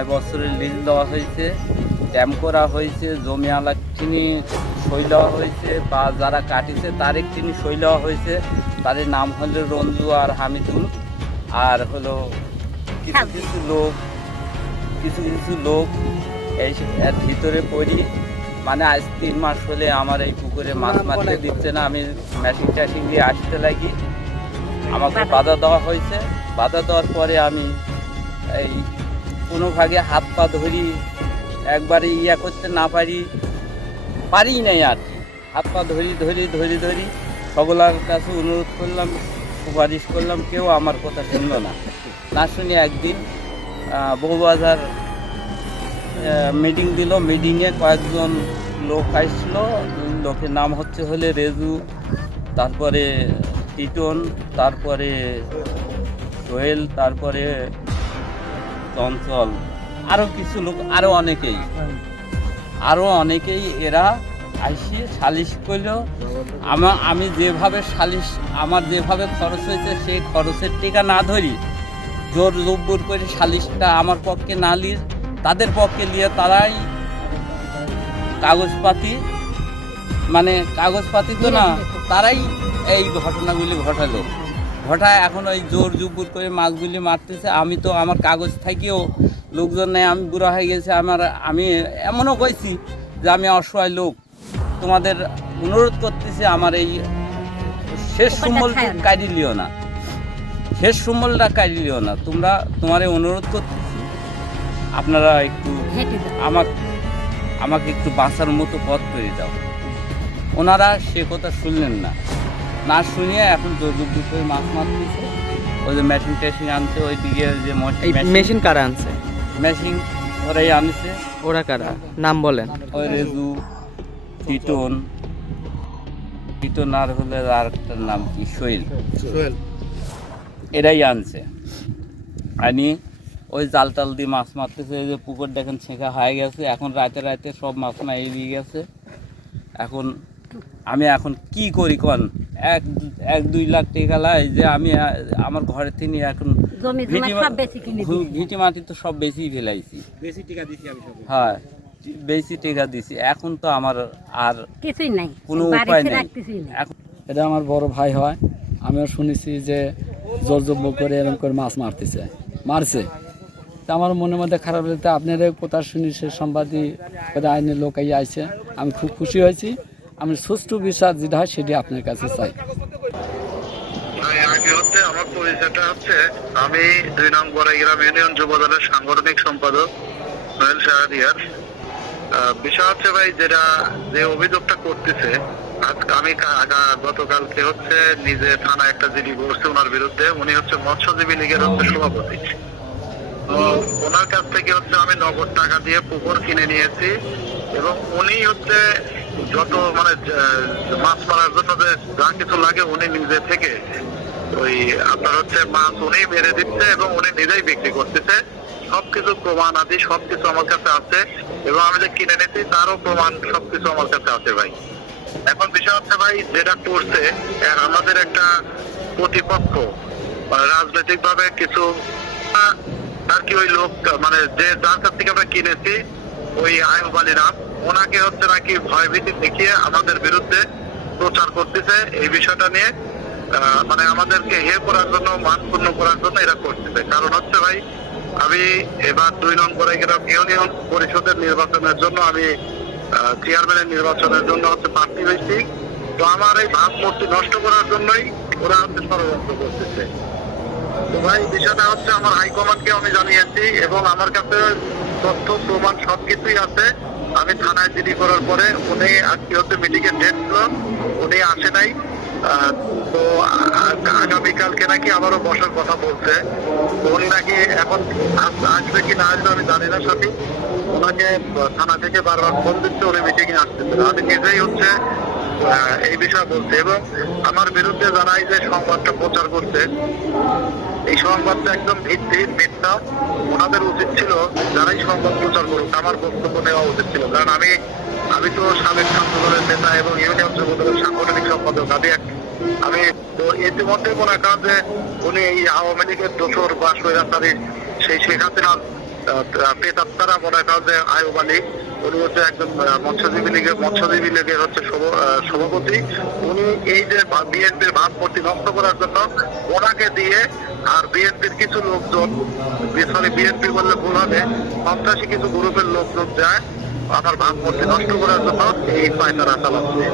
নয় বছরের লিজ দেওয়া হয়েছে ড্যাম করা হয়েছে জমি আলাকটিনি সই দেওয়া হয়েছে বা যারা কাটিছে তার একটিনি সই দেওয়া হয়েছে। তাদের নাম হলো রঞ্জু আর হামিদুল। আর হলো কিছু কিছু লোক কিছু কিছু লোক এই এর ভিতরে পড়ি। মানে আজ তিন মাস হলে আমার এই পুকুরে মাছ মারতে দিচ্ছে না আমি মেশিন ট্যাশিন দিয়ে আসতে লাগি। আমাকে বাধা দেওয়া হয়েছে। বাধা দেওয়ার পরে আমি এই কোনো ভাগে হাত পা ধরি একবারে ইয়া করতে না পারি পারি নাই আর কি। হাত পা ধরি ধরি ধরি ধরি সকলের কাছে অনুরোধ করলাম সুপারিশ করলাম কেউ আমার কথা শুনলো না। না শুনে একদিন আহ, বউবাজার মিটিং দিল। মিটিংয়ে কয়েকজন লোক আসছিল লোকের নাম হচ্ছে হলে রেজু তারপরে টিটন তারপরে সোহেল তারপরে চঞ্চল আরও কিছু লোক আরও অনেকেই। আরও অনেকেই এরা আসিয়ে সালিশ করল। আমার আমি যেভাবে সালিশ আমার যেভাবে খরচ হয়েছে সেই খরচের টিকা না ধরি জোর জব্বর করে সালিশটা আমার পক্ষে না নিয়ে তাদের পক্ষে নিয়ে তারাই কাগজপাতি মানে কাগজপাতি তো না তারাই এই ঘটনাগুলি ঘটালো। ঘটায় এখন ওই জোর জুপুর করে মাছগুলি মারতেছে। আমি তো আমার কাগজ থেকেও লোকজন নেই আমি বুড়া হয়ে গেছে। আমার আমি এমনও কইছি যে আমি অসহায় লোক। তোমাদের অনুরোধ করতেছি আমার এই শেষ সুমল কাটি লিও না। শেষ সুমলটা কাটি লিও না। তোমরা তোমার অনুরোধ করতেছি আপনারা একটু আমাকে আমাকে একটু বাঁচার মতো পথ করে দাও। ওনারা সে কথা শুনলেন না। না শুনিয়ে এখন জোরজুব্বি করে মাছ মারতেছে। ওই যে মেশিন টেশিন আনছে ওই দিকে যে মেশিন কারা আনছে? মেশিন ওরাই আনছে। ওরা কারা? নাম বলেন। ওই রেজু টিটন। টিটন আর হলে আর একটার নাম কি? সোহেল। এরাই আনছে। আনি ওই জাল টাল দিয়ে মাছ মারতেছে যে পুকুর দেখেন ছেঁকা হয়ে গেছে। এখন রাতে রাতে সব মাছ না এড়িয়ে গেছে। এখন আমি এখন কি করি কন? এক এক দুই লাখ টাকা লাই যে আমি আমার ঘরের থেকে এখন ভিটি মাটি তো সব বেশি ফেলাইছি। হ্যাঁ বেশি টাকা দিছি। এখন তো আমার আর কিছুই নাই। কোনো উপায় নেই। এখন এটা আমার বড় ভাই হয়। আমিও শুনেছি যে জোর জব্য করে এরকম করে মাছ মারতেছে। মারছে। তা আমার মনের মধ্যে খারাপ লাগতে আপনারা কথা শুনি সে সম্বাদী কোথায় আইনের লোক এই আইছে। আমি খুব খুশি হয়েছি। আমি সুষ্ঠু বিচার যেটা হয় সেটি আপনার কাছে চাই। ভাই, হচ্ছে আমার পরিচয়টা হচ্ছে আমি দুই নম্বর গ্রাম ইউনিয়ন যুব দলের সাংগঠনিক সম্পাদক নোয়েল শাহরিয়ার। বিষয় হচ্ছে ভাই যেটা যে অভিযোগটা করতেছে আমি গতকালকে হচ্ছে নিজে থানা একটা জিডি করছে ওনার বিরুদ্ধে উনি হচ্ছে মৎস্যজীবী লীগের হচ্ছে সভাপতি। তো ওনার কাছ থেকে হচ্ছে আমি নগদ টাকা দিয়ে পুকুর কিনে নিয়েছি এবং উনি হচ্ছে যত মানে মাছ মারার জন্য যে যা কিছু লাগে উনি নিজে থেকে ওই আপনার হচ্ছে মাছ উনি মেরে দিচ্ছে এবং উনি নিজেই বিক্রি করতেছে। সবকিছু প্রমাণ আদি, সবকিছু আমার কাছে আছে এবং আমি যে কিনে নিয়েছি তারও প্রমাণ সবকিছু আমার কাছে আছে ভাই। এখন বিষয় হচ্ছে ভাই, যেটা করছে আমাদের একটা প্রতিপক্ষ রাজনৈতিক ভাবে কিছু আর কি ওই লোক মানে যে যার কাছ থেকে আমরা কিনেছি ওই আয়ুব ওনাকে হচ্ছে নাকি ভয়ভীতি দেখিয়ে আমাদের বিরুদ্ধে প্রচার করতেছে এই বিষয়টা নিয়ে। মানে আমাদেরকে হে করার জন্য, মানপূর্ণ করার জন্য এরা করতেছে। কারণ হচ্ছে ভাই, আমি এবার দুই নম্বরে গ্রাম ইউনিয়ন পরিষদের নির্বাচনের জন্য। আমি চেয়ারম্যানের নির্বাচনের জন্য হচ্ছে প্রার্থী হয়েছি। তো আমার এই ভাবমূর্তি নষ্ট করার জন্যই ওরা হচ্ছে ষড়যন্ত্র করতেছে। তো ভাই, বিষয়টা হচ্ছে আমার হাইকমান্ডকে আমি জানিয়েছি এবং আমার কাছে তথ্য, প্রমাণ সবকিছুই আছে। আমি থানায় জিডি করার পরে উনি আজকে হচ্ছে মিটিং এর ডেট ছিল উনি আসে নাই। তো আগামীকালকে নাকি আবারও বসার কথা বলছে। উনি নাকি এখন আসবে কি না আসবে আমি জানি না সঠিক। ওনাকে থানা থেকে বারবার ফোন দিচ্ছে, উনি মিটিং এ আসতেছে। আমি নিজেই হচ্ছে এই বিষয়ে বলছে। এবং আমার বিরুদ্ধে যারাই যে সংবাদটা প্রচার করছে, এই সংবাদটা একদম ভিত্তিহীন মিথ্যা। ওনাদের উচিত ছিল যারাই সংবাদ প্রচার করুক, আমার বক্তব্য নেওয়া উচিত ছিল। কারণ আমি আমি তো সাবেক ছাত্র দলের নেতা এবং ইউনিয়ন যুব দলের সাংগঠনিক সম্পাদক, আমি এক, আমি ইতিমধ্যে মনে করেন যে উনি এই আওয়ামী লীগের দোসর বা স্বৈরাচারী, সেই শেখ হাসিনার পেতাত্তারা মনে করেন যে আয়ুব আলী উনি হচ্ছে একজন মৎস্যজীবী লীগের মৎস্যজীবী লীগের হচ্ছে সভাপতি, উনি এই যে বিএনপির ভাবমূর্তি নষ্ট করার জন্য ওনাকে দিয়ে আর বিএনপির কিছু লোকজন সরি বিএনপি বললে ভুল হবে, সন্ত্রাসী কিছু গ্রুপের লোকজন যায় আমার ভাবমূর্তি নষ্ট করার জন্য এই পায়তারা চালাচ্ছে।